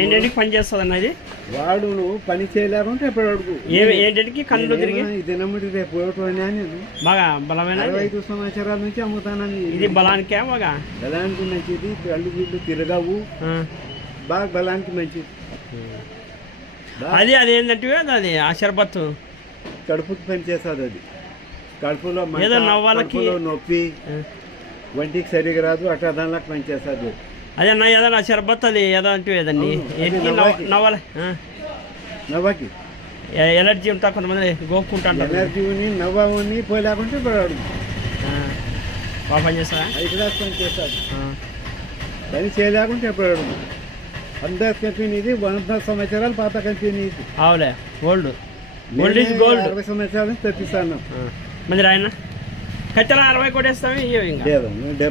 ఏంటంటే పని చేస్తుంది అన్న ఇది వాడు నువ్వు పని చేయలేకుంటే ఎప్పుడు అడుగు ఏంటంటే కళ్ళు తిరిగి ఇది నమ్మటి రేపు పోవటం అని బాగా బలమైన 5 సంవత్సరాల నుంచి అమ్ముతానని. ఇది బలానికే బాగా బలానికి మంచిది, కళ్ళు గిళ్ళు తిరగవు, బాగా బలానికి మంచిది. అది అదేంటంటే అది ఆ షర్బత్తు కడుపుకి పని చేస్తుంది. అది కడుపులో ఏదో నవ్వాలకి నొప్పి, వంటికి సరిగా రాదు, అట్లా దానిలోకి పని చేస్తుంది. అదే అన్న ఏదో నా షర్బత్ అది ఏదో అంటే ఏదండి నవ్వాలి నవ్వకి ఎలర్జీ ఉంటా కొంతమంది గోక్కుంటా ఎనర్జీ ఉని నవ్వని పోలేకుంటే ఇప్పుడు అడుగు బాగా పని చేస్తా ఇక్కడ పని చేస్తాడు. పని చేయలేకుంటే ఎప్పుడు అడుగు. అందరి కంపెనీ ఇది 100 సంవత్సరాలు పాత కంపెనీ ఇది. అవులే గోల్డ్ గోల్డ్ ఈజ్ గోల్డ్. 60 సంవత్సరాల నుంచి తెప్పిస్తాను. మంది రాయన కట్టెల 60 కొట్టేస్తామే ఇంకా 70